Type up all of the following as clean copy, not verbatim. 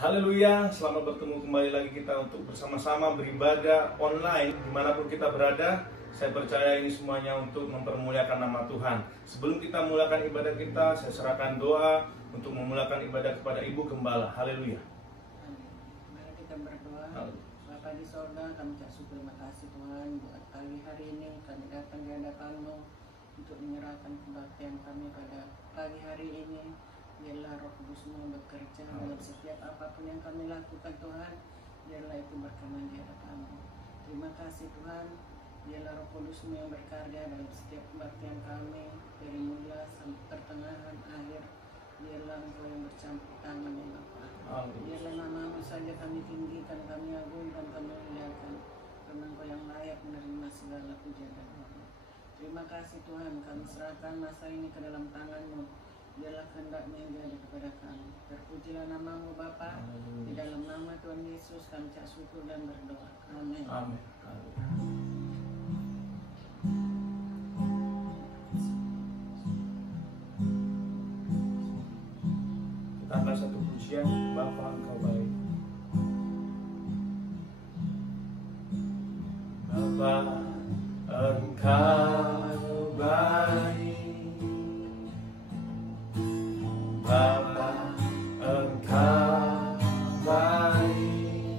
Haleluya, selamat bertemu kembali lagi kita untuk bersama-sama beribadah online dimanapun kita berada. Saya percaya ini semuanya untuk mempermuliakan nama Tuhan. Sebelum kita memulakan ibadah kita, saya serahkan doa untuk memulakan ibadah kepada Ibu Gembala. Haleluya. Mari kita berdoa. Bapa di sorga, kami ucap syukur, terima kasih Tuhan buat pagi hari ini kami datang di hadapan-Mu untuk menyerahkan kebaktian kami pada pagi hari ini. Biarlah Roh Kudus-Mu bekerja dalam setiap apapun yang kami lakukan Tuhan. Biarlah itu berkenan di hadapan-Mu. Terima kasih Tuhan. Biarlah Roh Kudus-Mu yang berkarya dalam setiap kebaktian kami, dari mula sampai pertengahan akhir. Biarlah Engkau yang bercampur tangan ya Bapa. Biarlah nama-Mu saja kami tinggikan, kami agungkan, kami muliakan. Karena Engkau yang layak menerima segala pujian dan hormat. Terima kasih Tuhan, kami serahkan masa ini ke dalam tangan-Mu. Biarlah kehendak-Mu yang jadi kepada kami. Terpujilah nama-Mu Bapa. Di dalam nama Tuhan Yesus kami ucap syukur dan berdoa. Amin. Amin. Kita angkat satu pujian, Bapa Engkau baik. Bapa Engkau baik. Bapa Engkau baik.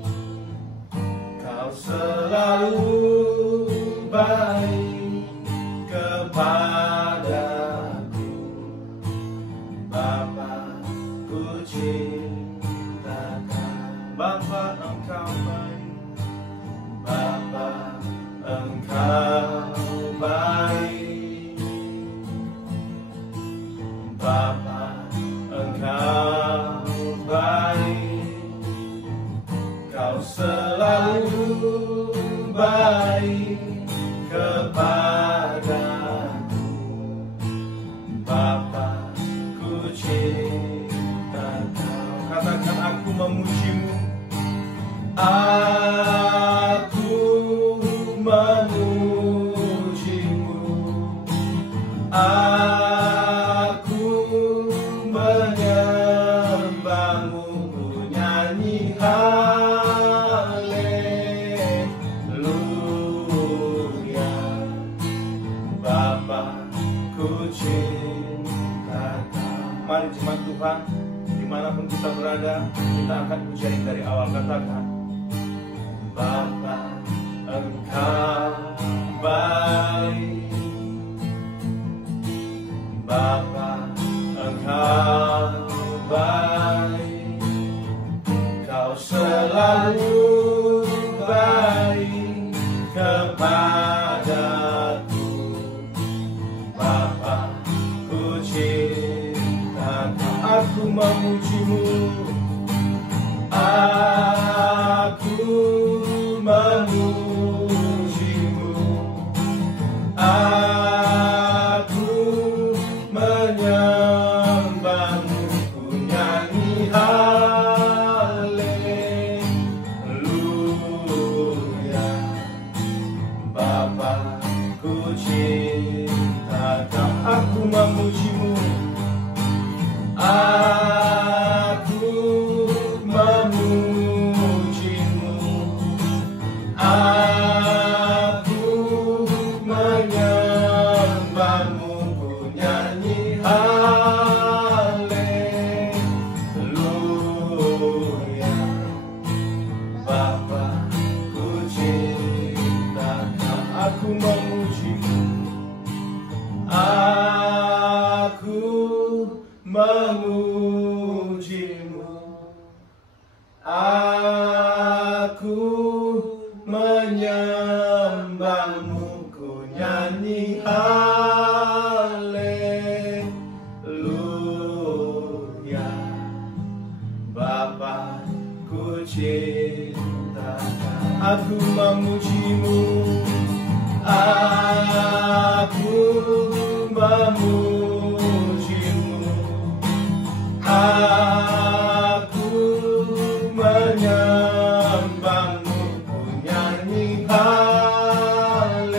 Kau selalu baik kepadaku. Bapa ku cintakan. Bapa Engkau baik. Bapa Engkau baik. Bapa Engkau baik. Kau selalu baik kepadaku. Bapa ku cinta Kau. Katakan aku memujimu. Aku memujimu. Aku menyembahmu. Ku nyanyi haleluya. Bapa ku cinta Kau. Mari jemaat Tuhan, dimanapun kita berada, kita angkat pujian dari awal. Katakan, Bapa Engkau baik. Bapa Engkau baik. Kau selalu baik kepadaku. Bapa ku cinta Kau. Aku memujimu. Aku memujimu. Aku menyembahmu. Ku nyanyi haleluya. Bapa ku cinta Kau. Aku memujimu. Aku memujimu. Aku menyembahmu. Ku nyanyi haleluya. Bapa ku cinta Kau. Aku memujimu. Aku memujimu. Aku menyembahmu. Ku nyanyi haleluya. Bapa ku cinta Kau. Aku memujimu. Aku memujimu. Aku menyembahmu. Ku nyanyi haleluya.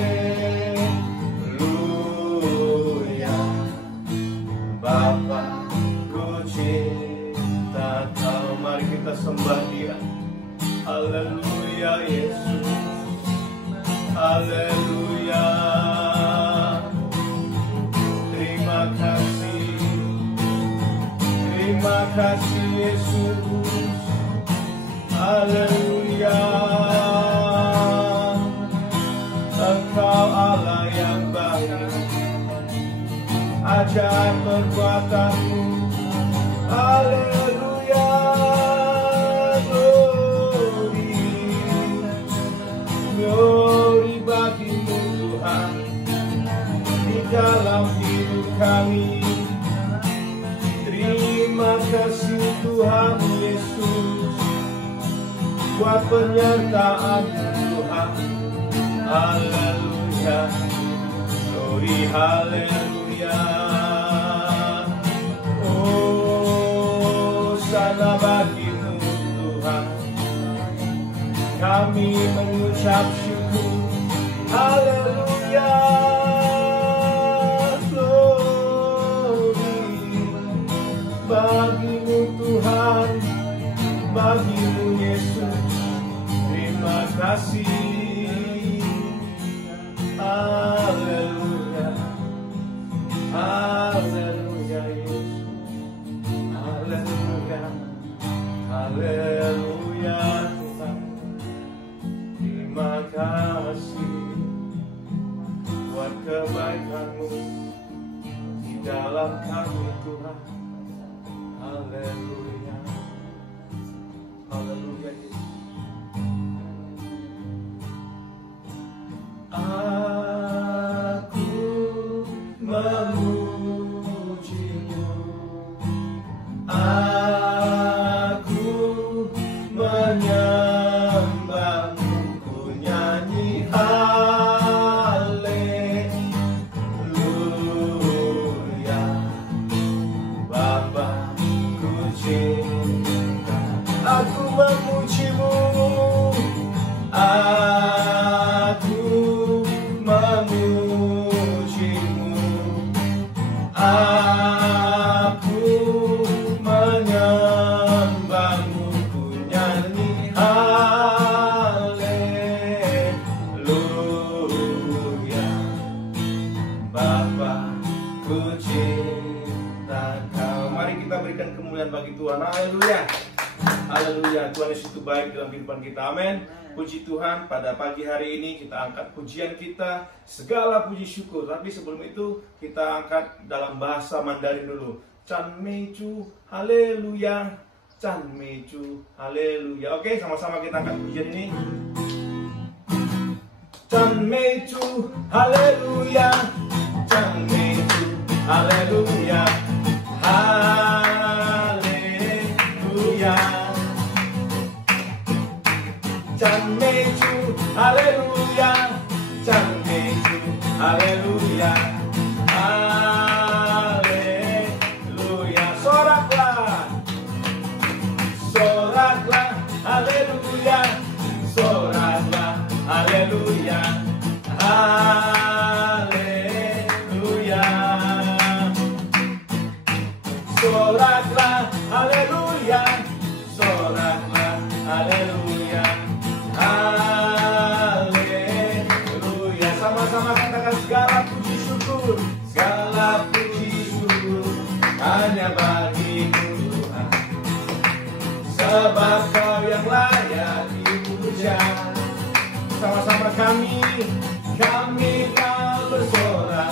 Bapa ku cinta Kau. Mari Mari kita sembah Dia. Haleluya Yesus. Haleluya. Terima kasih. Terima kasih Yesus. Haleluya. Engkau Allah yang baik, ajaib perbuatanmu. Haleluya. Glory, glory bagimu Tuhan di dalam hidup kami. Terima kasih Tuhan Yesus buat penyertaan Tuhan. Haleluya. Glory, haleluya. Oh, sana bagimu Tuhan. Kami mengucap syukur. Haleluya. Glory bagimu Tuhan, bagimu Yesus. Terima kasih. Haleluya. Haleluya Yesus. Haleluya. Haleluya Tuhan. Terima kasih buat kebaikan-Mu di dalam kami Tuhan. Haleluya. Haleluya Yesus. Aku memuji-Mu, aku menyembah-Mu, ku nyanyi haleluya. Bapa, ku cinta, aku memuji-Mu, aku memuji-Mu, aku menyembah-Mu, ku nyanyi haleluya. Bapa, ku cinta Kau. Mari kita berikan kemuliaan bagi Tuhan. Haleluya. Haleluya. Tuhan Yesus itu baik dalam kehidupan kita. Amin. Puji Tuhan, pada pagi hari ini kita angkat pujian kita, segala puji syukur. Tapi sebelum itu kita angkat dalam bahasa Mandarin dulu. Chan Meicu, haleluya. Chan Meicu, haleluya. Oke, sama-sama kita angkat pujian ini. Chan Meicu, haleluya. Chan Meicu, haleluya. Haleluya. Chan Meicu, haleluya. Chan Meicu, haleluya. Haleluya. Soraklah, soraklah, haleluya. Soraklah, haleluya. Haleluya. Soraklah, haleluya. Soraklah, haleluya. Haleluya. Sama-sama katakan segala puji syukur, segala puji syukur hanya bagimu Tuhan, sebab Kau yang layak dipuja. Sama-sama kami mau bersorak,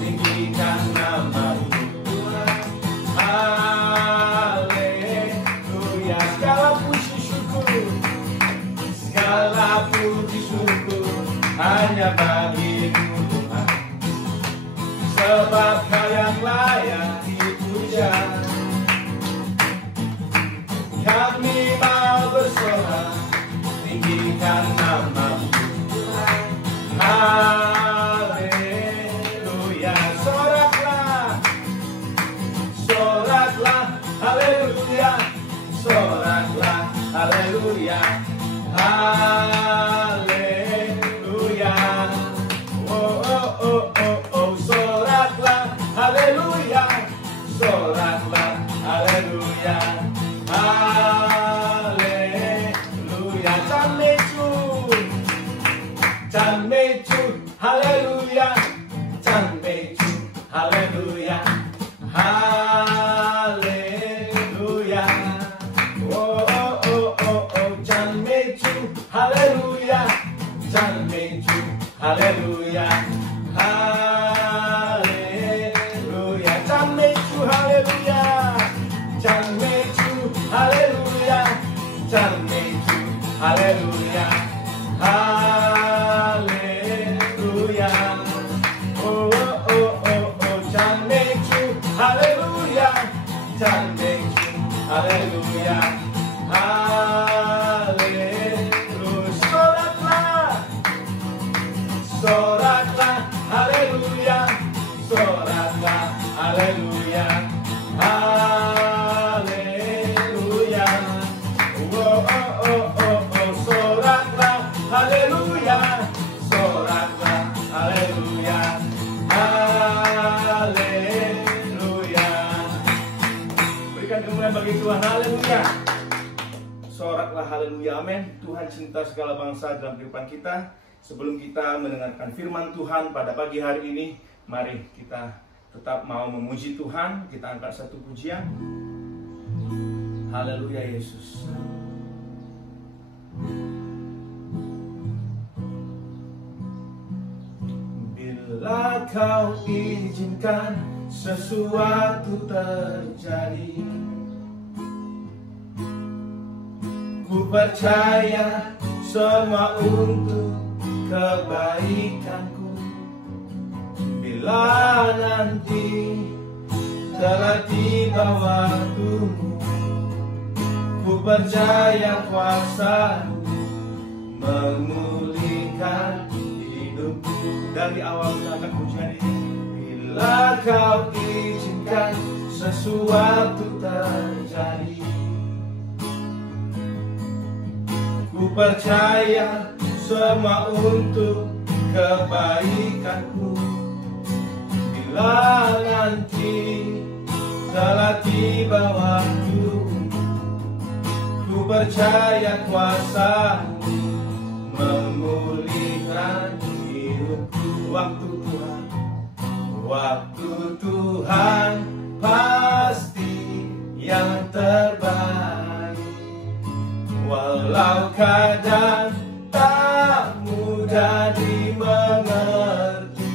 tinggikan nama-Mu Tuhan. Haleluya. Segala puji syukur, segala puji syukur hanya bagimu Tuhan, sebab Kau yang layak dipuja. Kami mau bersorak, tinggikan nama-Mu Tuhan. Haleluya. Soraklah, soraklah, haleluya. Soraklah, haleluya. Haleluya. Oh, oh, oh, oh, oh. Soraklah, haleluya. Soraklah, haleluya. Haleluya. haleluya. Chan mê Chúa, haleluya, haleluya. Oh oh oh oh oh, chan mê Chúa, haleluya, chan mê Chúa, haleluya, haleluya. Chan mê Chúa, haleluya, chan mê Chúa, haleluya, chan mê Chúa, haleluya, haleluya. Oh oh oh oh oh, chan mê Chúa, haleluya, chan mê Chúa, haleluya, haleluya. Soraklah, haleluya, soraklah, haleluya, haleluya. Oh oh oh oh oh, soraklah, haleluya, soraklah, haleluya, haleluya. Berikan kemuliaan bagi Tuhan, haleluya. Soraklah, haleluya, amin. Tuhan cinta segala bangsa dalam kehidupan kita. Sebelum kita mendengarkan firman Tuhan pada pagi hari ini, mari kita tetap mau memuji Tuhan. Kita angkat satu pujian. Haleluya Yesus. Bila kau izinkan sesuatu terjadi, ku percaya semua untuk kebaikanku. Bila nanti telah tiba waktumu, ku percaya kuasa-Mu memulihkan hidupku. Dan di awal akan pujian ini, bila kau izinkan sesuatu terjadi, ku percaya semua untuk kebaikanku. Bila nanti telah tiba waktu, ku percaya kuasa-Mu memulihkan hidupku. Waktu Tuhan pasti yang terbaik. Walau kadang tak mudah dimengerti,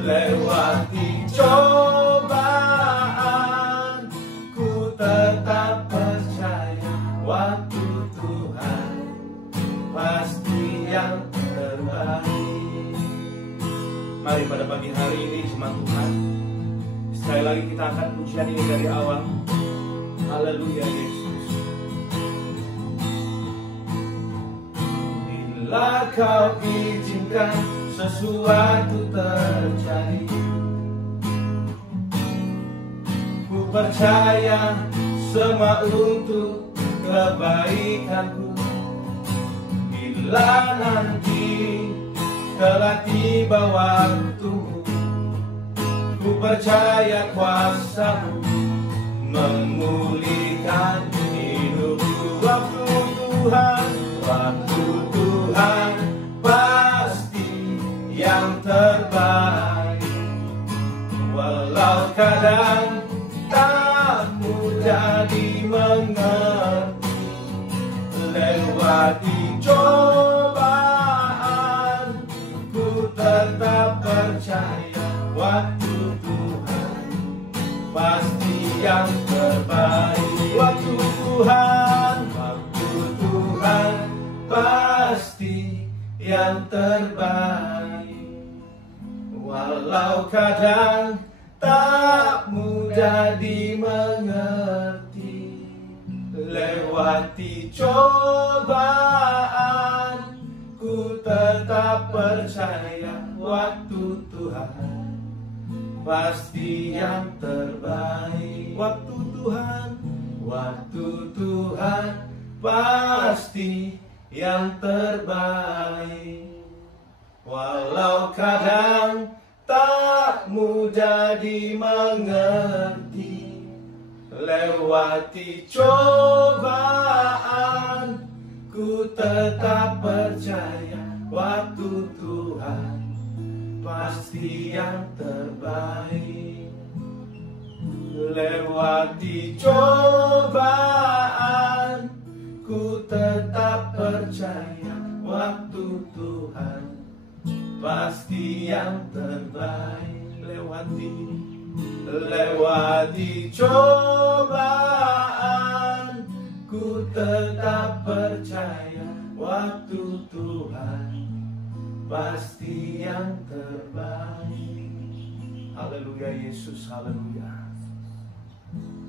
lewati cobaan, ku tetap percaya waktu Tuhan pasti yang terbaik. Mari pada pagi hari ini jemaat Tuhan, sekali lagi kita akan pujian ini dari awal. Haleluya Yesus. Bila kau izinkan sesuatu terjadi, ku percaya semua untuk kebaikanku. Bila nanti telah tiba waktumu, ku percaya kuasa-Mu memulihkan hidupku. Waktu Tuhan pasti yang terbaik. Walau kadang tak mudah dimengerti, lewati cobaan, ku tetap percaya waktu Tuhan pasti yang terbaik. Waktu Tuhan pasti yang terbaik. Walau kadang tak mudah dimengerti, lewati cobaan, ku tetap percaya waktu Tuhan pasti yang terbaik. Waktu Tuhan pasti yang terbaik. Walau kadang tak mudah dimengerti, lewati cobaan, ku tetap percaya waktu Tuhan pasti yang terbaik. Lewati cobaan, ku tetap percaya waktu Tuhan pasti yang terbaik. Lewati cobaan, ku tetap percaya waktu Tuhan pasti yang terbaik. Haleluya Yesus, haleluya.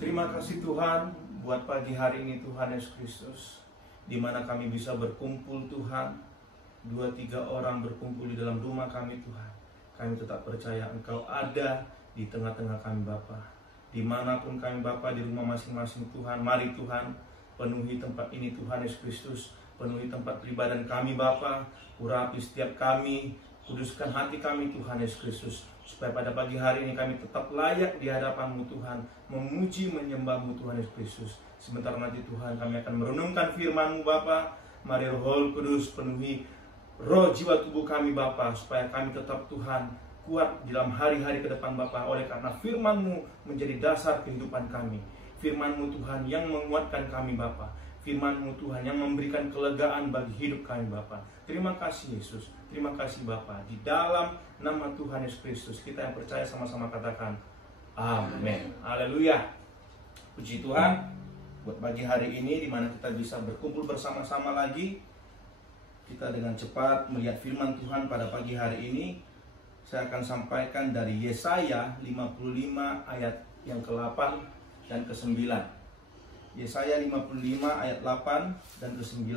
Terima kasih Tuhan buat pagi hari ini Tuhan Yesus Kristus, di mana kami bisa berkumpul Tuhan. 2-3 orang berkumpul di dalam rumah kami Tuhan. Kami tetap percaya Engkau ada di tengah-tengah kami Bapa. Dimanapun kami Bapa, di rumah masing-masing Tuhan. Mari Tuhan, penuhi tempat ini Tuhan Yesus Kristus. Penuhi tempat ibadah kami Bapa. Urapi setiap kami, kuduskan hati kami Tuhan Yesus Kristus, supaya pada pagi hari ini kami tetap layak di hadapan-Mu Tuhan, memuji menyembah-Mu Tuhan Yesus Kristus. Sebentar nanti Tuhan kami akan merenungkan firman-Mu Bapa. Mari Roh Kudus penuhi roh jiwa tubuh kami Bapa, supaya kami tetap Tuhan kuat dalam hari-hari ke depan Bapa. Oleh karena firman-Mu menjadi dasar kehidupan kami. Firman-Mu Tuhan yang menguatkan kami Bapa. Firman-Mu Tuhan yang memberikan kelegaan bagi hidup kami Bapa. Terima kasih Yesus, terima kasih Bapa. Di dalam nama Tuhan Yesus Kristus, kita yang percaya sama-sama katakan amin. Haleluya. Puji Tuhan buat pagi hari ini, di mana kita bisa berkumpul bersama-sama lagi. Kita dengan cepat melihat firman Tuhan pada pagi hari ini. Saya akan sampaikan dari Yesaya 55 ayat yang ke-8 dan ke-9. Yesaya 55 ayat 8 dan ke-9.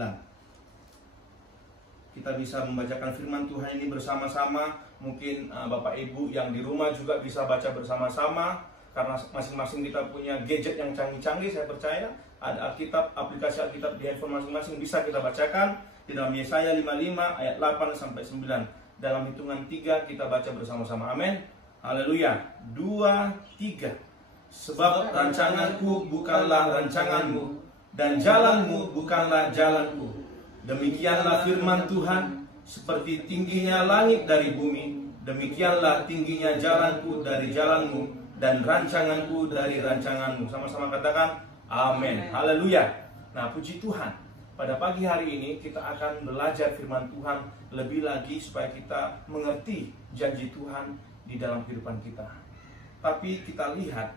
Kita bisa membacakan firman Tuhan ini bersama-sama. Mungkin Bapak Ibu yang di rumah juga bisa baca bersama-sama, karena masing-masing kita punya gadget yang canggih-canggih. Saya percaya ada Alkitab, aplikasi Alkitab di handphone masing-masing, bisa kita bacakan di dalam Yesaya 55 ayat 8 sampai 9. Dalam hitungan 3 kita baca bersama-sama. Amin. Haleluya. 2, 3. Sebab rancanganku bukanlah rancanganmu, dan jalanmu bukanlah jalanku. Demikianlah firman Tuhan, seperti tingginya langit dari bumi, demikianlah tingginya jalanku dari jalanmu, dan rancanganku dari rancanganmu. Sama-sama katakan amin. Haleluya. Nah, puji Tuhan, pada pagi hari ini kita akan belajar firman Tuhan lebih lagi, supaya kita mengerti janji Tuhan di dalam kehidupan kita. Tapi kita lihat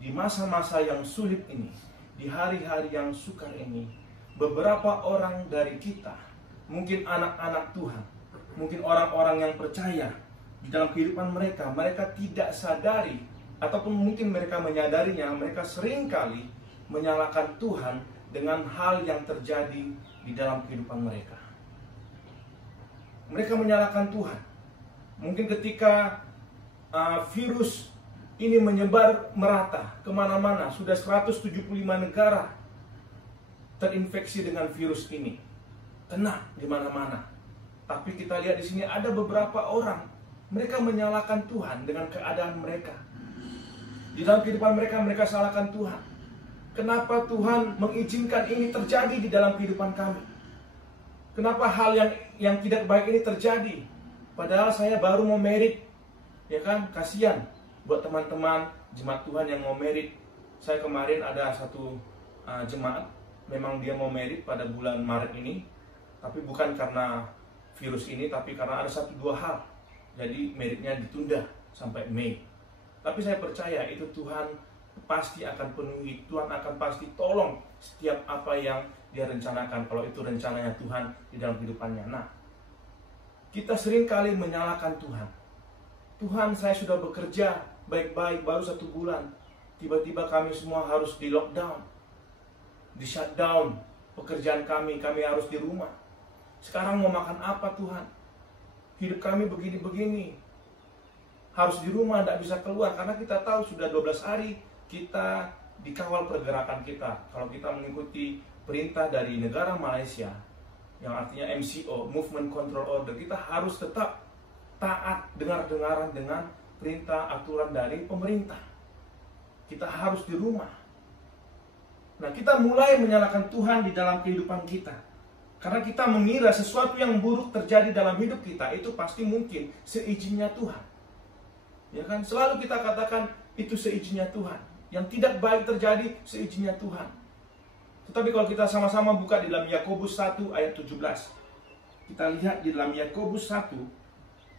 di masa-masa yang sulit ini, di hari-hari yang sukar ini, beberapa orang dari kita, mungkin anak-anak Tuhan, mungkin orang-orang yang percaya, di dalam kehidupan mereka, mereka tidak sadari, ataupun mungkin mereka menyadarinya, mereka seringkali menyalahkan Tuhan dengan hal yang terjadi di dalam kehidupan mereka. Mereka menyalahkan Tuhan. Mungkin ketika virus ini menyebar merata kemana-mana, sudah 175 negara terinfeksi dengan virus ini, kena di mana-mana. Tapi kita lihat di sini ada beberapa orang, mereka menyalahkan Tuhan dengan keadaan mereka. Di dalam kehidupan mereka, mereka salahkan Tuhan. Kenapa Tuhan mengizinkan ini terjadi di dalam kehidupan kami? Kenapa hal yang tidak baik ini terjadi? Padahal saya baru mau merit, ya kan? Kasihan buat teman-teman jemaat Tuhan yang mau merit. Saya kemarin ada satu jemaat, memang dia mau merit pada bulan Maret ini, tapi bukan karena virus ini, tapi karena ada 1-2 hal. Jadi meritnya ditunda sampai Mei. Tapi saya percaya itu Tuhan pasti akan penuhi, Tuhan akan pasti tolong setiap apa yang dia rencanakan, kalau itu rencananya Tuhan di dalam kehidupannya. Nah, kita seringkali menyalahkan Tuhan. Tuhan, saya sudah bekerja baik-baik baru 1 bulan, tiba-tiba kami semua harus di lockdown, di shutdown pekerjaan kami harus di rumah. Sekarang mau makan apa Tuhan? Hidup kami begini-begini, harus di rumah, tidak bisa keluar, karena kita tahu sudah 12 hari kita dikawal pergerakan kita. Kalau kita mengikuti perintah dari negara Malaysia, yang artinya MCO, Movement Control Order, kita harus tetap taat, dengar-dengaran dengan perintah aturan dari pemerintah. Kita harus di rumah. Nah, kita mulai menyalahkan Tuhan di dalam kehidupan kita, karena kita mengira sesuatu yang buruk terjadi dalam hidup kita itu pasti mungkin seizinnya Tuhan. Ya kan? Selalu kita katakan itu seizinnya Tuhan. Yang tidak baik terjadi seizinnya Tuhan. Tetapi kalau kita sama-sama buka di dalam Yakobus 1 ayat 17. Kita lihat di dalam Yakobus 1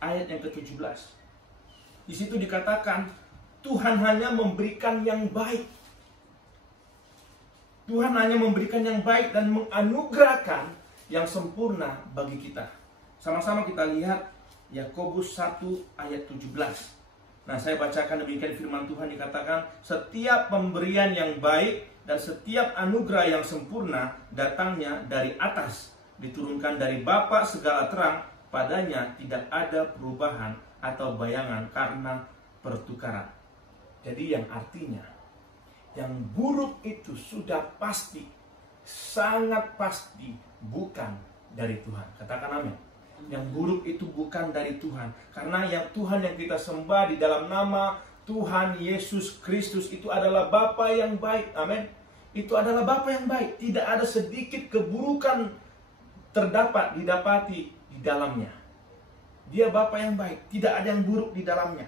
ayat yang ke-17. Di situ dikatakan Tuhan hanya memberikan yang baik. Tuhan hanya memberikan yang baik dan menganugerahkan yang sempurna bagi kita. Sama-sama kita lihat Yakobus 1 ayat 17. Nah, saya bacakan demikian firman Tuhan, dikatakan, setiap pemberian yang baik dan setiap anugerah yang sempurna datangnya dari atas, diturunkan dari Bapa segala terang, padanya tidak ada perubahan atau bayangan karena pertukaran. Jadi yang artinya, yang buruk itu sudah pasti, sangat pasti bukan dari Tuhan. Katakan amin. Yang buruk itu bukan dari Tuhan. Karena yang Tuhan yang kita sembah di dalam nama Tuhan Yesus Kristus itu adalah Bapa yang baik. Amin. Itu adalah Bapa yang baik. Tidak ada sedikit keburukan didapati di dalamnya. Dia Bapa yang baik. Tidak ada yang buruk di dalamnya.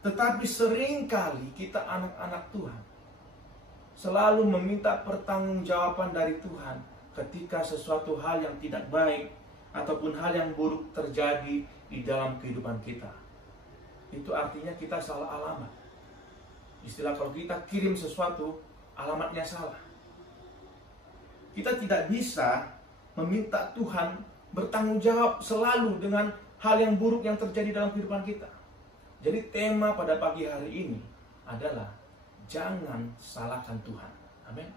Tetapi seringkali kita anak-anak Tuhan selalu meminta pertanggungjawaban dari Tuhan ketika sesuatu hal yang tidak baik ataupun hal yang buruk terjadi di dalam kehidupan kita. Itu artinya kita salah alamat. Istilah kalau kita kirim sesuatu, alamatnya salah. Kita tidak bisa meminta Tuhan bertanggung jawab selalu dengan hal yang buruk yang terjadi dalam kehidupan kita. Jadi tema pada pagi hari ini adalah jangan salahkan Tuhan. Amin.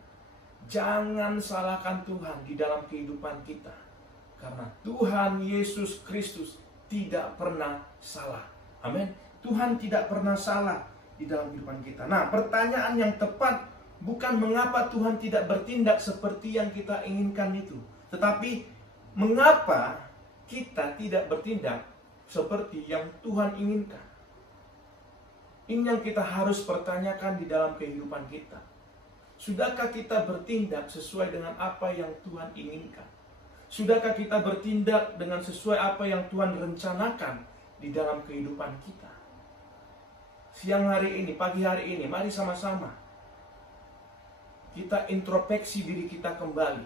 Jangan salahkan Tuhan di dalam kehidupan kita. Karena Tuhan Yesus Kristus tidak pernah salah. Amin. Tuhan tidak pernah salah di dalam kehidupan kita. Nah, pertanyaan yang tepat bukan mengapa Tuhan tidak bertindak seperti yang kita inginkan itu. Tetapi mengapa kita tidak bertindak seperti yang Tuhan inginkan. Ini yang kita harus pertanyakan di dalam kehidupan kita. Sudahkah kita bertindak sesuai dengan apa yang Tuhan inginkan? Sudahkah kita bertindak dengan sesuai apa yang Tuhan rencanakan di dalam kehidupan kita? Siang hari ini, pagi hari ini, mari sama-sama kita introspeksi diri kita kembali.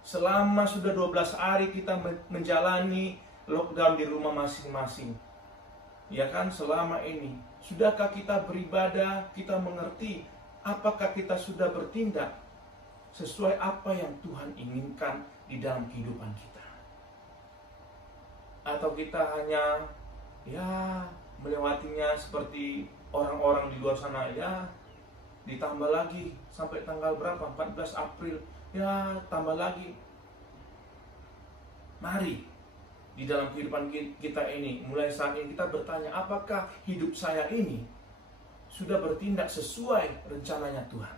Selama sudah 12 hari kita menjalani lockdown di rumah masing-masing. Ya kan, selama ini sudahkah kita beribadah, kita mengerti apakah kita sudah bertindak sesuai apa yang Tuhan inginkan di dalam kehidupan kita? Atau kita hanya melewatinya seperti orang-orang di luar sana, ditambah lagi sampai tanggal berapa? 14 April, tambah lagi. Mari di dalam kehidupan kita ini, mulai saat ini kita bertanya, apakah hidup saya ini sudah bertindak sesuai rencananya Tuhan?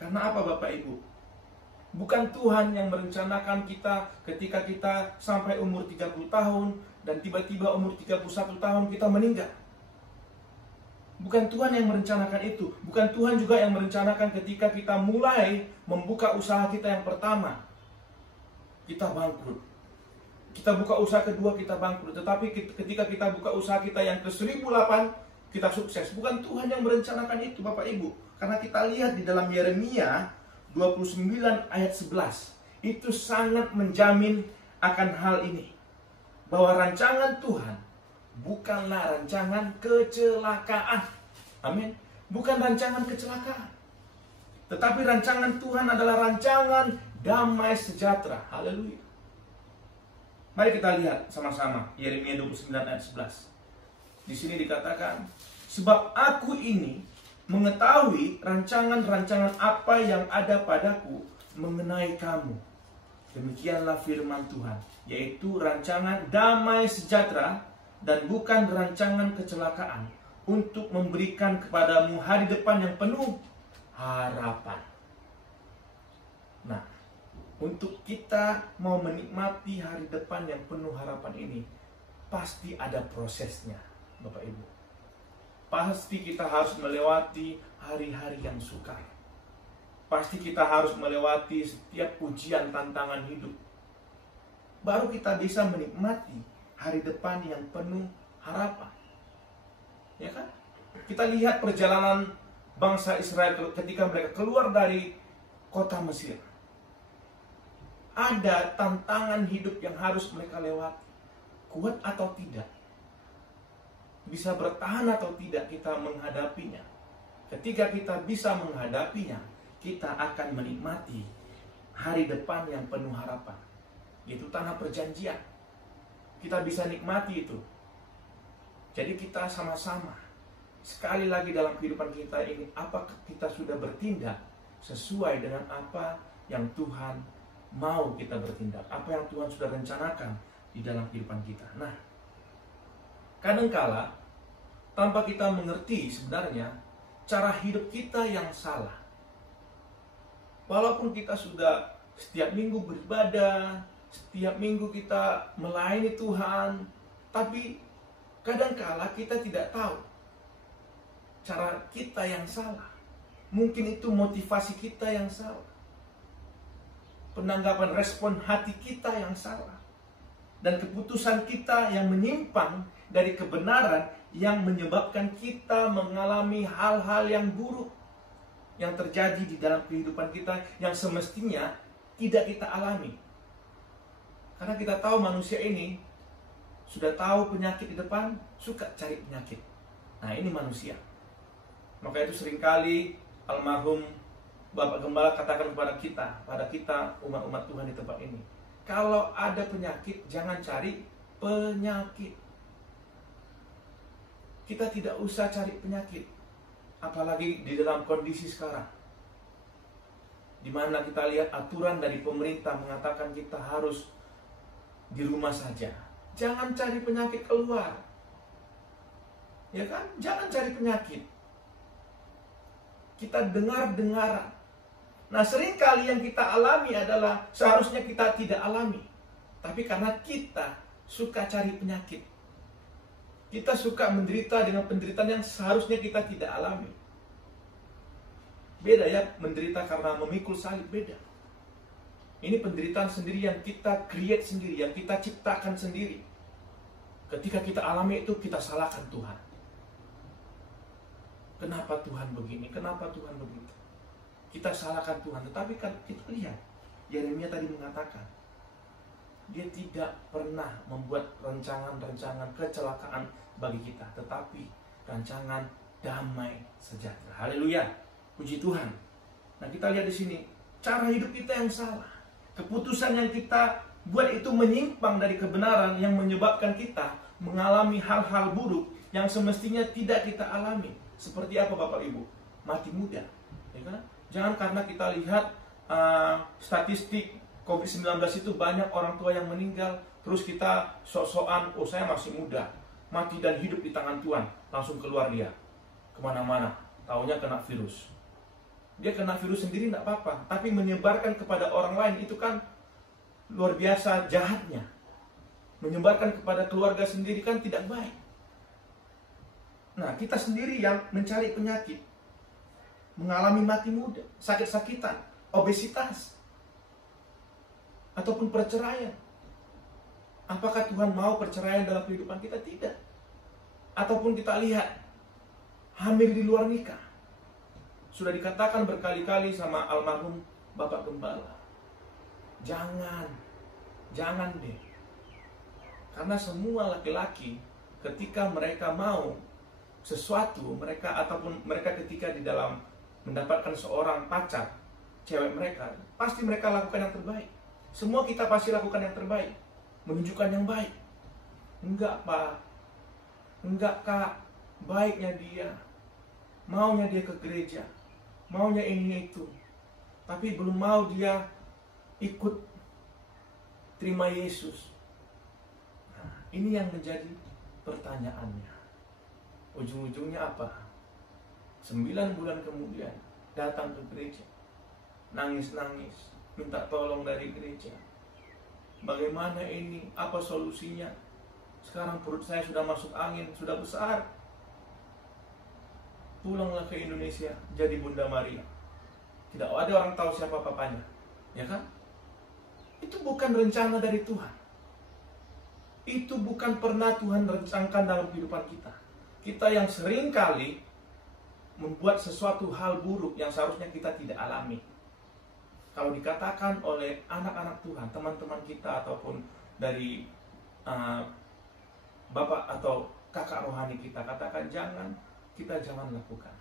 Karena apa Bapak Ibu? Bukan Tuhan yang merencanakan kita ketika kita sampai umur 30 tahun dan tiba-tiba umur 31 tahun kita meninggal. Bukan Tuhan yang merencanakan itu. Bukan Tuhan juga yang merencanakan ketika kita mulai membuka usaha kita yang pertama, kita bangkrut. Kita buka usaha kedua, kita bangkrut. Tetapi ketika kita buka usaha kita yang ke-1008, kita sukses. Bukan Tuhan yang merencanakan itu Bapak Ibu. Karena kita lihat di dalam Yeremia 29 ayat 11. Itu sangat menjamin akan hal ini. Bahwa rancangan Tuhan bukanlah rancangan kecelakaan. Amin. Bukan rancangan kecelakaan. Tetapi rancangan Tuhan adalah rancangan damai sejahtera. Haleluya. Mari kita lihat sama-sama Yeremia 29 ayat 11. Di sini dikatakan, sebab aku ini mengetahui rancangan-rancangan apa yang ada padaku mengenai kamu. Demikianlah firman Tuhan, yaitu rancangan damai sejahtera dan bukan rancangan kecelakaan, untuk memberikan kepadamu hari depan yang penuh harapan. Nah, untuk kita mau menikmati hari depan yang penuh harapan ini, pasti ada prosesnya, Bapak Ibu. Pasti kita harus melewati hari-hari yang sukar. Pasti kita harus melewati setiap ujian tantangan hidup. Baru kita bisa menikmati hari depan yang penuh harapan. Ya kan? Kita lihat perjalanan bangsa Israel ketika mereka keluar dari kota Mesir. Ada tantangan hidup yang harus mereka lewati. Kuat atau tidak, bisa bertahan atau tidak kita menghadapinya. Ketika kita bisa menghadapinya, kita akan menikmati hari depan yang penuh harapan, yaitu tanah perjanjian. Kita bisa nikmati itu. Jadi kita sama-sama, sekali lagi dalam kehidupan kita ini, apakah kita sudah bertindak sesuai dengan apa yang Tuhan mau kita bertindak, apa yang Tuhan sudah rencanakan di dalam kehidupan kita. Nah, kadangkala tanpa kita mengerti sebenarnya cara hidup kita yang salah. Walaupun kita sudah setiap minggu beribadah, setiap minggu kita melayani Tuhan, tapi kadangkala kita tidak tahu cara kita yang salah. Mungkin itu motivasi kita yang salah, penanggapan respon hati kita yang salah, dan keputusan kita yang menyimpang dari kebenaran yang menyebabkan kita mengalami hal-hal yang buruk yang terjadi di dalam kehidupan kita yang semestinya tidak kita alami. Karena kita tahu manusia ini sudah tahu penyakit di depan, suka cari penyakit. Nah, ini manusia. Maka itu seringkali almarhum Bapak Gembala katakan kepada kita umat-umat Tuhan di tempat ini, kalau ada penyakit, jangan cari penyakit. Kita tidak usah cari penyakit, apalagi di dalam kondisi sekarang, di mana kita lihat aturan dari pemerintah mengatakan kita harus di rumah saja. Jangan cari penyakit keluar, ya kan? Jangan cari penyakit. Kita dengar-dengaran. Nah, seringkali yang kita alami adalah seharusnya kita tidak alami, tapi karena kita suka cari penyakit, kita suka menderita dengan penderitaan yang seharusnya kita tidak alami. Beda ya, menderita karena memikul salib, beda. Ini penderitaan sendiri yang kita create sendiri, yang kita ciptakan sendiri. Ketika kita alami itu, kita salahkan Tuhan. Kenapa Tuhan begini? Kenapa Tuhan begitu? Kita salahkan Tuhan. Tetapi kan kita lihat, Yeremia tadi mengatakan, dia tidak pernah membuat rancangan-rancangan kecelakaan bagi kita, tetapi rancangan damai sejahtera. Haleluya, puji Tuhan. Nah, kita lihat di sini, cara hidup kita yang salah. Keputusan yang kita buat itu menyimpang dari kebenaran yang menyebabkan kita mengalami hal-hal buruk yang semestinya tidak kita alami. Seperti apa Bapak Ibu? Mati muda, ya kan? Jangan karena kita lihat statistik COVID-19 itu banyak orang tua yang meninggal, terus kita sok-sokan, oh saya masih muda, mati dan hidup di tangan Tuhan, langsung keluar dia kemana-mana, taunya kena virus. Dia kena virus sendiri tidak apa-apa, tapi menyebarkan kepada orang lain itu kan luar biasa jahatnya. Menyebarkan kepada keluarga sendiri kan tidak baik. Nah, kita sendiri yang mencari penyakit, mengalami mati muda, sakit-sakitan, obesitas, ataupun perceraian. Apakah Tuhan mau perceraian dalam kehidupan kita? Tidak. Ataupun kita lihat hamil di luar nikah. Sudah dikatakan berkali-kali sama almarhum Bapak Gembala, jangan deh. Karena semua laki-laki ketika mereka mau sesuatu, mereka ketika di dalam mendapatkan seorang pacar, cewek mereka, pasti mereka lakukan yang terbaik. Semua kita pasti lakukan yang terbaik, menunjukkan yang baik. Enggak Pak, enggak Kak, baiknya dia, maunya dia ke gereja, maunya ini itu, tapi belum mau dia ikut terima Yesus. Nah, ini yang menjadi pertanyaannya. Ujung-ujungnya apa? 9 bulan kemudian datang ke gereja, nangis-nangis, minta tolong dari gereja. Bagaimana ini? Apa solusinya? Sekarang perut saya sudah masuk angin, sudah besar. Pulanglah ke Indonesia, jadi Bunda Maria. Tidak ada orang tahu siapa papanya, ya kan? Itu bukan rencana dari Tuhan. Itu bukan pernah Tuhan rencanakan dalam kehidupan kita. Kita yang sering kali membuat sesuatu hal buruk yang seharusnya kita tidak alami. Kalau dikatakan oleh anak-anak Tuhan, teman-teman kita ataupun dari bapak atau kakak rohani kita, katakan kita jangan lakukan.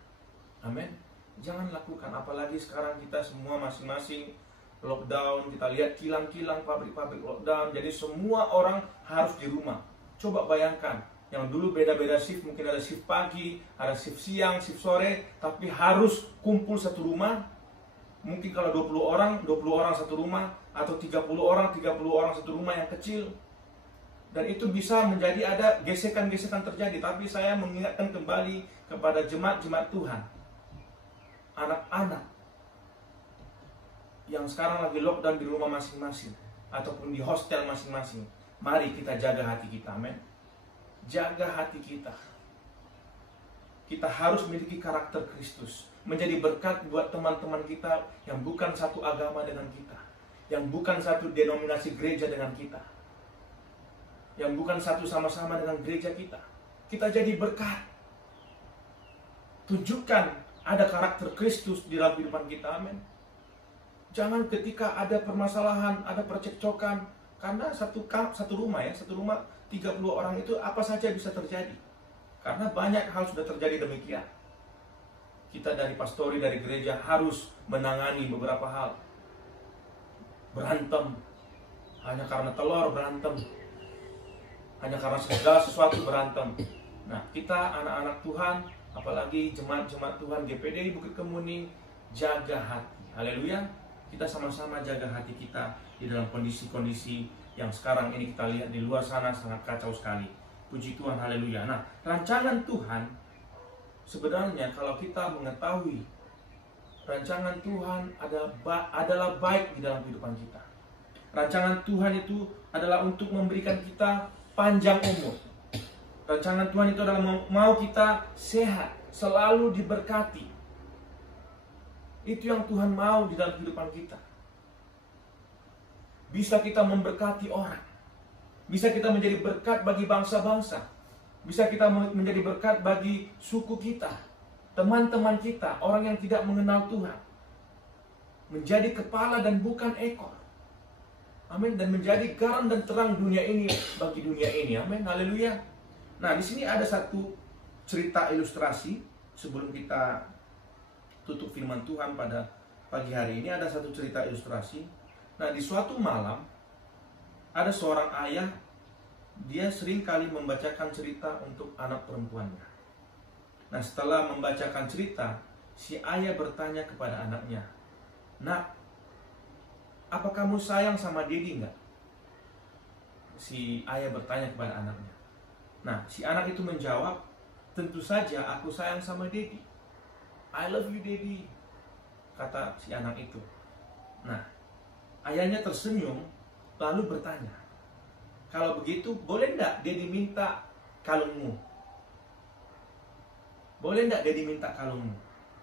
Amin. Jangan lakukan, apalagi sekarang kita semua masing-masing lockdown. Kita lihat kilang-kilang, pabrik-pabrik lockdown. Jadi semua orang harus di rumah. Coba bayangkan, yang dulu beda-beda shift, mungkin ada shift pagi, ada shift siang, shift sore, tapi harus kumpul satu rumah. Mungkin kalau 20 orang satu rumah, atau 30 orang satu rumah yang kecil. Dan itu bisa menjadi ada gesekan-gesekan terjadi. Tapi saya mengingatkan kembali kepada jemaat-jemaat Tuhan, anak-anak yang sekarang lagi lockdown di rumah masing-masing ataupun di hostel masing-masing. Mari kita jaga hati kita, amin. Jaga hati kita. Kita harus memiliki karakter Kristus, menjadi berkat buat teman-teman kita yang bukan satu agama dengan kita, yang bukan satu denominasi gereja dengan kita, yang bukan satu sama-sama dengan gereja kita. Kita jadi berkat. Tunjukkan ada karakter Kristus di dalam kehidupan kita, amin. Jangan ketika ada permasalahan, ada percekcokan, karena satu rumah 30 orang itu apa saja bisa terjadi. Karena banyak hal sudah terjadi demikian. Kita dari pastori, dari gereja harus menangani beberapa hal. Berantem hanya karena telur, berantem hanya karena segala sesuatu, berantem. Nah, kita anak-anak Tuhan, apalagi jemaat-jemaat Tuhan GPD Bukit Kemuning, jaga hati. Haleluya. Kita sama-sama jaga hati kita di dalam kondisi-kondisi yang sekarang ini kita lihat di luar sana sangat kacau sekali. Puji Tuhan, haleluya. Nah, rancangan Tuhan sebenarnya kalau kita mengetahui rancangan Tuhan adalah baik di dalam kehidupan kita. Rancangan Tuhan itu adalah untuk memberikan kita panjang umur. Rancangan Tuhan itu adalah mau kita sehat, selalu diberkati. Itu yang Tuhan mau di dalam kehidupan kita. Bisa kita memberkati orang. Bisa kita menjadi berkat bagi bangsa-bangsa. Bisa kita menjadi berkat bagi suku kita, teman-teman kita, orang yang tidak mengenal Tuhan. Menjadi kepala dan bukan ekor. Amin. Dan menjadi garam dan terang dunia ini bagi dunia ini. Amin. Haleluya. Nah, di sini ada satu cerita ilustrasi sebelum kita tutup firman Tuhan pada pagi hari ini. Ada satu cerita ilustrasi. Nah, di suatu malam ada seorang ayah, dia sering kali membacakan cerita untuk anak perempuannya. Nah, setelah membacakan cerita, si ayah bertanya kepada anaknya, "Nak, apa kamu sayang sama Dedi enggak?" Si ayah bertanya kepada anaknya. Nah, si anak itu menjawab, "Tentu saja aku sayang sama Dedi. I love you, Dedi," kata si anak itu. Nah, ayahnya tersenyum lalu bertanya, "Kalau begitu boleh enggak Dedi minta kalungmu? Boleh enggak Dedi minta kalungmu?"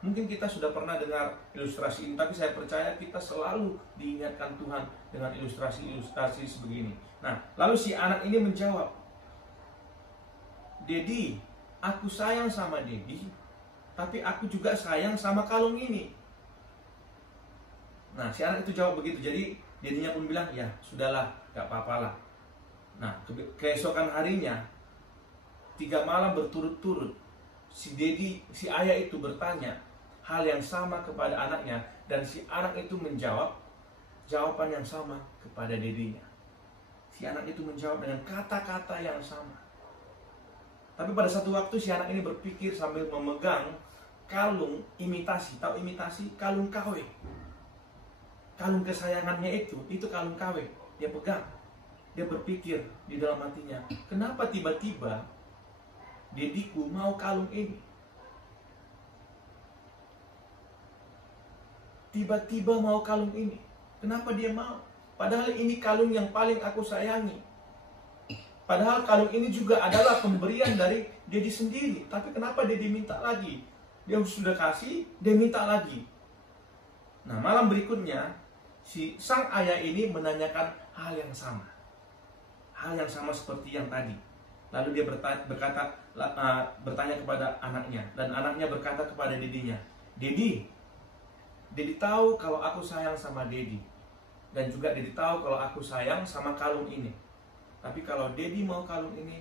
Mungkin kita sudah pernah dengar ilustrasi ini, tapi saya percaya kita selalu diingatkan Tuhan dengan ilustrasi-ilustrasi sebegini. Nah, lalu si anak ini menjawab, "Dedi, aku sayang sama Dedi, tapi aku juga sayang sama kalung ini." Nah, si anak itu jawab begitu. Jadi Dedinya pun bilang, "Ya sudahlah, gak apa-apalah." Nah, keesokan harinya 3 malam berturut-turut si ayah itu bertanya hal yang sama kepada anaknya, dan si anak itu menjawab jawaban yang sama kepada dedinya. Si anak itu menjawab dengan kata-kata yang sama. Tapi pada satu waktu si anak ini berpikir sambil memegang kalung imitasi. Tahu imitasi? Kalung KW. Kalung kesayangannya itu kalung KW. Dia pegang. Dia berpikir di dalam hatinya, kenapa tiba-tiba dediku mau kalung ini? Tiba-tiba mau kalung ini. Kenapa dia mau? Padahal ini kalung yang paling aku sayangi. Padahal kalung ini juga adalah pemberian dari Dedi sendiri. Tapi kenapa Dedi minta lagi? Dia sudah kasih, dia minta lagi. Nah, malam berikutnya si sang ayah ini menanyakan hal yang sama. Hal yang sama seperti yang tadi. Lalu dia bertanya kepada anaknya, dan anaknya berkata kepada dedinya, Dedi tahu kalau aku sayang sama Dedi, dan juga Dedi tahu kalau aku sayang sama kalung ini. Tapi kalau Dedi mau kalung ini,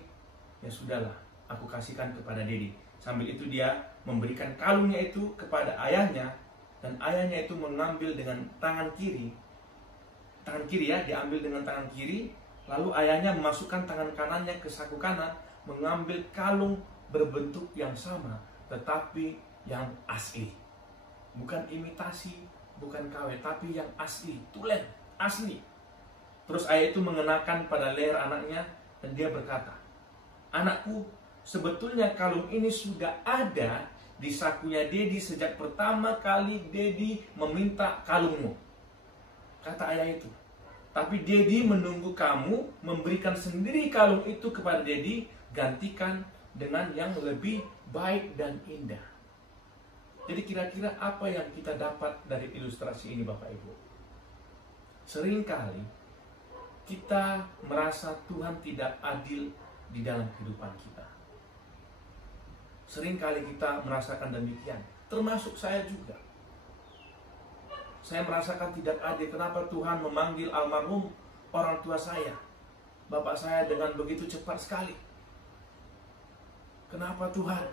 ya sudahlah, aku kasihkan kepada Dedi. Sambil itu dia memberikan kalungnya itu kepada ayahnya, dan ayahnya itu mengambil dengan tangan kiri ya, diambil dengan tangan kiri. Lalu ayahnya memasukkan tangan kanannya ke saku kanan, mengambil kalung berbentuk yang sama, tetapi yang asli. Bukan imitasi, bukan KW, tapi yang asli, tulen, asli. Terus ayah itu mengenakan pada leher anaknya, dan dia berkata, anakku, sebetulnya kalung ini sudah ada di sakunya Dedi sejak pertama kali Dedi meminta kalungmu. Kata ayah itu. Tapi Dedi menunggu kamu memberikan sendiri kalung itu kepada Dedi, gantikan dengan yang lebih baik dan indah. Jadi kira-kira apa yang kita dapat dari ilustrasi ini Bapak Ibu? Seringkali kita merasa Tuhan tidak adil di dalam kehidupan kita. Seringkali kita merasakan demikian, termasuk saya juga. Saya merasakan tidak adil. Kenapa Tuhan memanggil almarhum orang tua saya, bapak saya, dengan begitu cepat sekali? Kenapa Tuhan?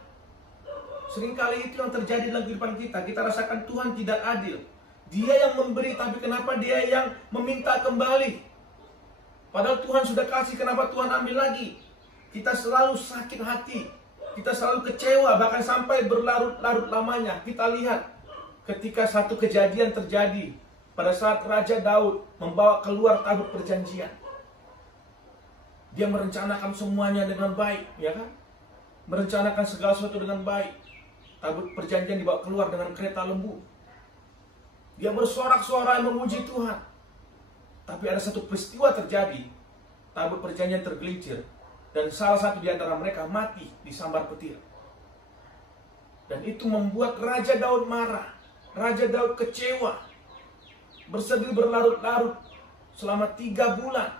Seringkali itu yang terjadi dalam kehidupan kita. Kita rasakan Tuhan tidak adil. Dia yang memberi, tapi kenapa dia yang meminta kembali? Padahal Tuhan sudah kasih, kenapa Tuhan ambil lagi? Kita selalu sakit hati. Kita selalu kecewa, bahkan sampai berlarut-larut lamanya. Kita lihat ketika satu kejadian terjadi pada saat Raja Daud membawa keluar tabut perjanjian. Dia merencanakan semuanya dengan baik, ya kan? Merencanakan segala sesuatu dengan baik. Tabut perjanjian dibawa keluar dengan kereta lembu. Dia bersorak-sorai memuji Tuhan. Tapi ada satu peristiwa terjadi. Tabut perjanjian tergelincir, dan salah satu di antara mereka mati disambar petir. Dan itu membuat Raja Daud marah. Raja Daud kecewa, bersedih berlarut-larut selama 3 bulan.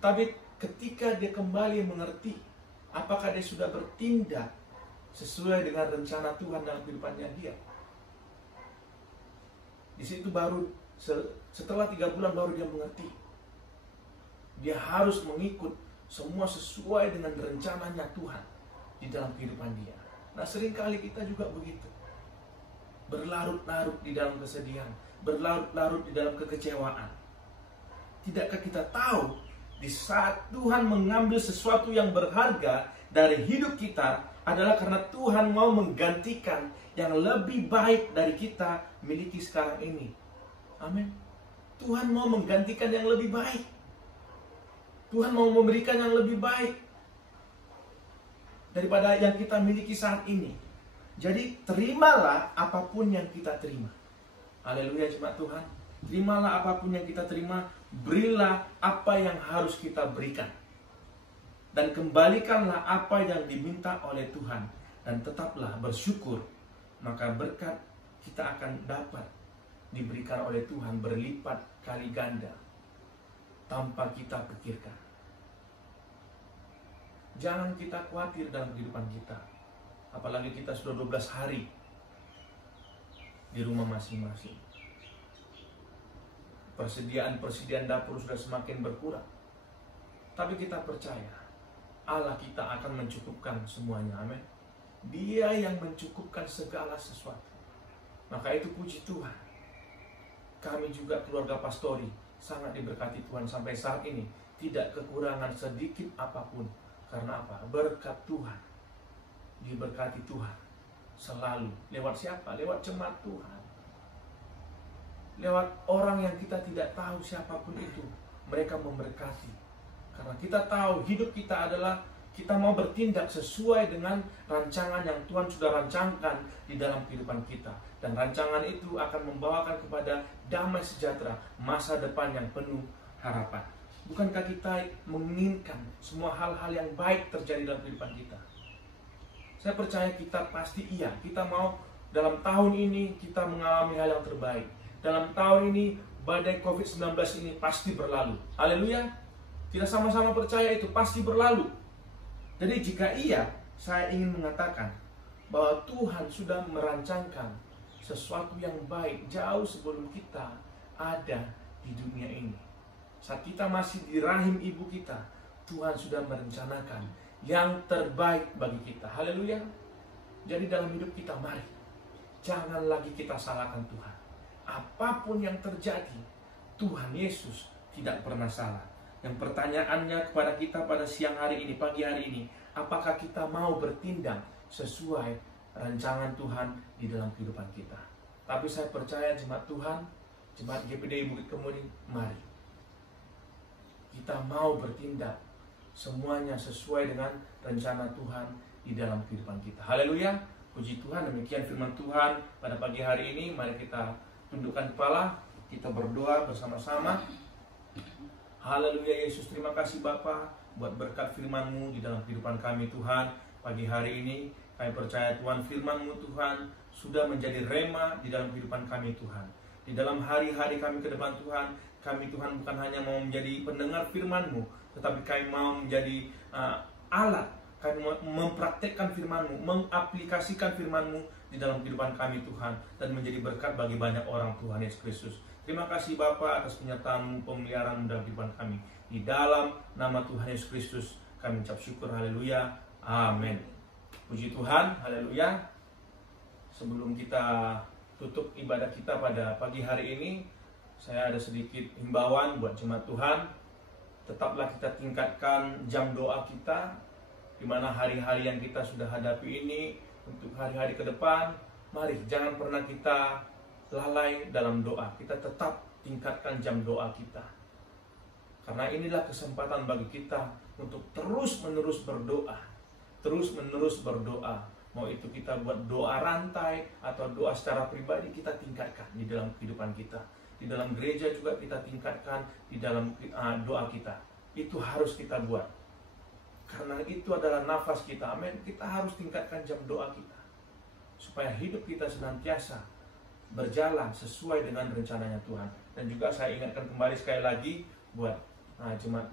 Tetapi ketika dia kembali mengerti apakah dia sudah bertindak sesuai dengan rencana Tuhan dalam kehidupannya dia, di situ baru setelah 3 bulan baru dia mengerti. Dia harus mengikut semua sesuai dengan rencananya Tuhan di dalam kehidupan dia. Nah, seringkali kita juga begitu. Berlarut-larut di dalam kesedihan, berlarut-larut di dalam kekecewaan. Tidakkah kita tahu di saat Tuhan mengambil sesuatu yang berharga dari hidup kita adalah karena Tuhan mau menggantikan yang lebih baik dari kita miliki sekarang ini. Amin. Tuhan mau menggantikan yang lebih baik. Tuhan mau memberikan yang lebih baik daripada yang kita miliki saat ini. Jadi terimalah apapun yang kita terima. Haleluya jemaat Tuhan. Terimalah apapun yang kita terima. Berilah apa yang harus kita berikan. Dan kembalikanlah apa yang diminta oleh Tuhan. Dan tetaplah bersyukur. Maka berkat kita akan dapat diberikan oleh Tuhan berlipat kali ganda tanpa kita pikirkan. Jangan kita khawatir dalam kehidupan kita. Apalagi kita sudah 12 hari di rumah masing-masing. Persediaan dapur sudah semakin berkurang. Tapi kita percaya Allah kita akan mencukupkan semuanya. Amin. Dia yang mencukupkan segala sesuatu. Maka itu puji Tuhan. Kami juga keluarga pastori sangat diberkati Tuhan sampai saat ini. Tidak kekurangan sedikit apapun. Karena apa? Berkat Tuhan. Diberkati Tuhan selalu. Lewat siapa? Lewat jemaat Tuhan. Lewat orang yang kita tidak tahu siapapun itu. Mereka memberkati. Karena kita tahu hidup kita adalah kita mau bertindak sesuai dengan rancangan yang Tuhan sudah rancangkan di dalam kehidupan kita. Dan rancangan itu akan membawakan kepada damai sejahtera, masa depan yang penuh harapan. Bukankah kita menginginkan semua hal-hal yang baik terjadi dalam kehidupan kita? Saya percaya kita pasti iya. Kita mau dalam tahun ini kita mengalami hal yang terbaik. Dalam tahun ini badai COVID-19 ini pasti berlalu. Haleluya. Tidak sama-sama percaya itu pasti berlalu. Jadi jika iya, saya ingin mengatakan bahwa Tuhan sudah merancangkan sesuatu yang baik jauh sebelum kita ada di dunia ini. Saat kita masih di rahim ibu kita, Tuhan sudah merencanakan yang terbaik bagi kita. Haleluya. Jadi dalam hidup kita, mari jangan lagi kita salahkan Tuhan. Apapun yang terjadi, Tuhan Yesus tidak pernah salah. Yang pertanyaannya kepada kita pada siang hari ini, pagi hari ini, apakah kita mau bertindak sesuai rancangan Tuhan di dalam kehidupan kita? Tapi saya percaya jemaat Tuhan, jemaat GPDI Bukit Kemudi, mari kita mau bertindak semuanya sesuai dengan rencana Tuhan di dalam kehidupan kita. Haleluya, puji Tuhan. Demikian firman Tuhan pada pagi hari ini. Mari kita tundukkan kepala, kita berdoa bersama-sama. Haleluya Yesus, terima kasih Bapa buat berkat firman-Mu di dalam kehidupan kami Tuhan. Pagi hari ini kami percaya Tuhan, firman-Mu Tuhan sudah menjadi rema di dalam kehidupan kami Tuhan. Di dalam hari-hari kami ke depan Tuhan, kami Tuhan bukan hanya mau menjadi pendengar firman-Mu, tetapi kami mau menjadi alat. Kami mempraktekkan firman-Mu, mengaplikasikan firman-Mu di dalam kehidupan kami Tuhan, dan menjadi berkat bagi banyak orang Tuhan Yesus Kristus. Terima kasih Bapa atas penyertaan-Mu, pemeliharaan-Mu dalam kehidupan kami. Di dalam nama Tuhan Yesus Kristus kami ucap syukur, haleluya, amin. Puji Tuhan, haleluya. Sebelum kita tutup ibadah kita pada pagi hari ini, saya ada sedikit himbauan buat jemaat Tuhan. Tetaplah kita tingkatkan jam doa kita, di mana hari-hari yang kita sudah hadapi ini, untuk hari-hari ke depan, mari jangan pernah kita lalai dalam doa. Kita tetap tingkatkan jam doa kita, karena inilah kesempatan bagi kita untuk terus-menerus berdoa. Terus-menerus berdoa. Mau itu kita buat doa rantai atau doa secara pribadi, kita tingkatkan di dalam kehidupan kita. Di dalam gereja juga kita tingkatkan di dalam doa kita. Itu harus kita buat, karena itu adalah nafas kita. Amin. Kita harus tingkatkan jam doa kita, supaya hidup kita senantiasa berjalan sesuai dengan rencananya Tuhan. Dan juga saya ingatkan kembali sekali lagi buat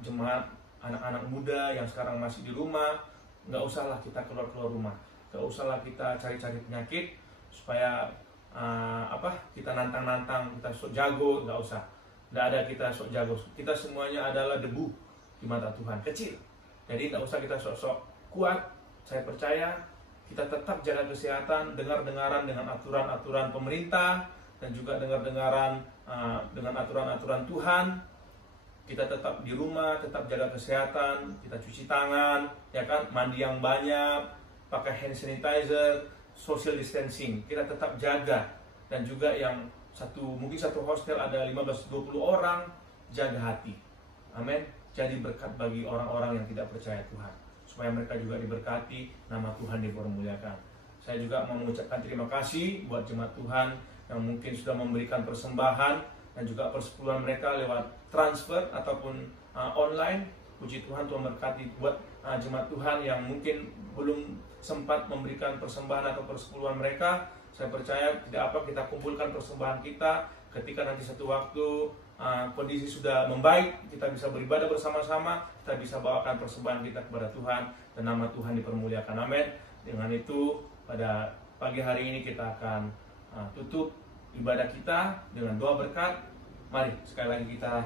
jemaat anak-anak muda yang sekarang masih di rumah, nggak usahlah kita keluar rumah, nggak usahlah kita cari-cari penyakit supaya kita nantang-nantang, kita sok jago, nggak usah. Nggak ada kita sok jago. Kita semuanya adalah debu di mata Tuhan, kecil. Jadi nggak usah kita sok-sok kuat. Saya percaya kita tetap jaga kesehatan, dengar-dengaran dengan aturan-aturan pemerintah, dan juga dengar-dengaran dengan aturan-aturan Tuhan. Kita tetap di rumah, tetap jaga kesehatan, kita cuci tangan, ya kan, mandi yang banyak, pakai hand sanitizer, social distancing, kita tetap jaga. Dan juga yang mungkin satu hostel ada 15-20 orang, jaga hati. Amin. Jadi berkat bagi orang-orang yang tidak percaya Tuhan, supaya mereka juga diberkati, nama Tuhan dipermuliakan. Saya juga mau mengucapkan terima kasih buat jemaat Tuhan yang mungkin sudah memberikan persembahan dan juga persepuluhan mereka lewat transfer ataupun online. Puji Tuhan, Tuhan berkati buat jemaat Tuhan yang mungkin belum sempat memberikan persembahan atau persepuluhan mereka. Saya percaya tidak apa, kita kumpulkan persembahan kita, ketika nanti satu waktu kondisi sudah membaik, kita bisa beribadah bersama-sama, kita bisa bawakan persembahan kita kepada Tuhan, dan nama Tuhan dipermuliakan. Amin. Dengan itu pada pagi hari ini kita akan tutup ibadah kita dengan doa berkat. Mari sekali lagi kita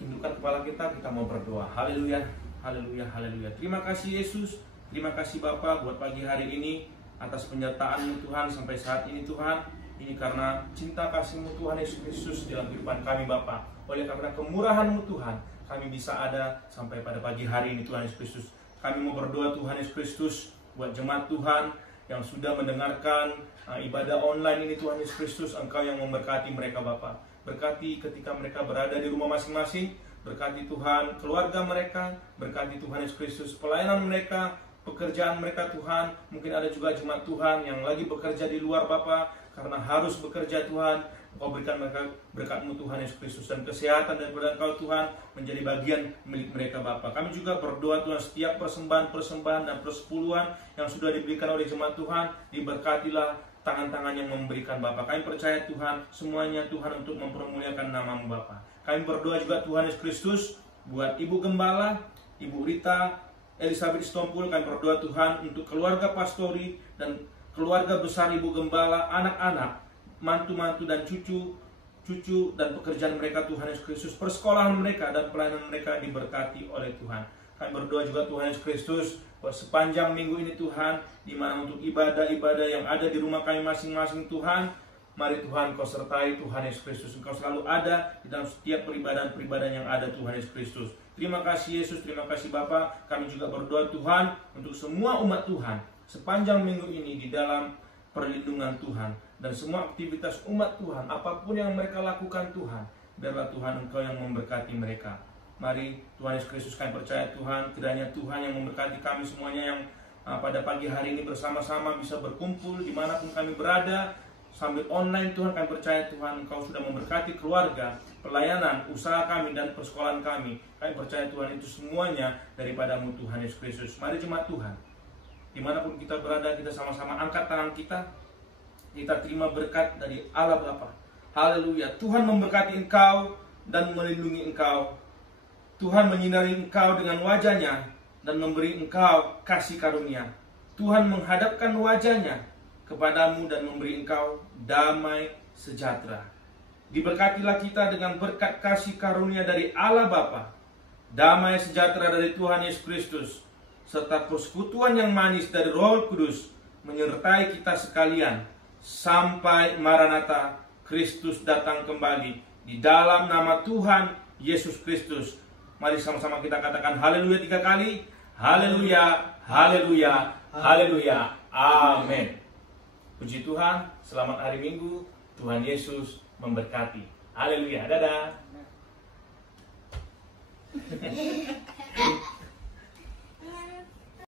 tundukkan kepala kita mau berdoa. Haleluya, haleluya, haleluya. Terima kasih Yesus, terima kasih Bapa buat pagi hari ini, atas penyertaan-Mu Tuhan sampai saat ini Tuhan. Ini karena cinta kasih-Mu Tuhan Yesus Kristus dalam kehidupan kami Bapa. Oleh karena kemurahan-Mu Tuhan, kami bisa ada sampai pada pagi hari ini Tuhan Yesus Kristus. Kami mau berdoa Tuhan Yesus Kristus buat jemaat Tuhan yang sudah mendengarkan ibadah online ini Tuhan Yesus Kristus. Engkau yang memberkati mereka Bapa. Berkati ketika mereka berada di rumah masing-masing. Berkati Tuhan keluarga mereka. Berkati Tuhan Yesus Kristus pelayanan mereka, pekerjaan mereka Tuhan. Mungkin ada juga jemaat Tuhan yang lagi bekerja di luar Bapa, karena harus bekerja Tuhan. Engkau berikan mereka berkat-Mu Tuhan Yesus Kristus, dan kesehatan daripada Engkau Tuhan menjadi bagian milik mereka Bapa. Kami juga berdoa Tuhan, setiap persembahan dan persepuluhan yang sudah diberikan oleh jemaat Tuhan, diberkatilah tangan-tangan yang memberikan Bapa. Kami percaya Tuhan, semuanya Tuhan untuk mempermuliakan nama-Mu Bapa. Kami berdoa juga Tuhan Yesus Kristus Buat Ibu Gembala, Ibu Rita, Elizabeth Stompul, kami berdoa Tuhan untuk keluarga pastori dan keluarga besar Ibu Gembala, anak-anak, mantu-mantu dan cucu dan pekerjaan mereka Tuhan Yesus Kristus, persekolahan mereka dan pelayanan mereka diberkati oleh Tuhan. Kami berdoa juga Tuhan Yesus Kristus buat sepanjang minggu ini Tuhan, di mana untuk ibadah-ibadah yang ada di rumah kami masing-masing Tuhan, mari Tuhan Kau sertai Tuhan Yesus Kristus. Engkau selalu ada di dalam setiap peribadahan yang ada Tuhan Yesus Kristus. Terima kasih Yesus, terima kasih Bapa. Kami juga berdoa Tuhan untuk semua umat Tuhan sepanjang minggu ini di dalam perlindungan Tuhan. Dan semua aktivitas umat Tuhan, apapun yang mereka lakukan Tuhan, biarlah Tuhan Engkau yang memberkati mereka. Mari Tuhan Yesus Kristus, kami percaya Tuhan, kiranya Tuhan yang memberkati kami semuanya yang pada pagi hari ini bersama-sama bisa berkumpul dimanapun kami berada, sambil online Tuhan. Kami percaya Tuhan Engkau sudah memberkati keluarga, pelayanan, usaha kami dan persekolahan kami. Kami percaya Tuhan itu semuanya daripada-Mu Tuhan Yesus Kristus. Mari jemaat Tuhan, dimanapun kita berada, kita sama-sama angkat tangan kita terima berkat dari Allah Bapa. Haleluya. Tuhan memberkati engkau dan melindungi engkau. Tuhan menyinari engkau dengan wajah-Nya dan memberi engkau kasih karunia. Tuhan menghadapkan wajah-Nya kepadamu dan memberi engkau damai sejahtera. Diberkatilah kita dengan berkat kasih karunia dari Allah Bapa, damai sejahtera dari Tuhan Yesus Kristus, serta persekutuan yang manis dari Roh Kudus menyertai kita sekalian sampai Maranatha, Kristus datang kembali. Di dalam nama Tuhan Yesus Kristus, mari sama-sama kita katakan haleluya 3 kali. Haleluya, haleluya, haleluya. Amin. Puji Tuhan, selamat hari Minggu. Tuhan Yesus memberkati. Haleluya, dadah.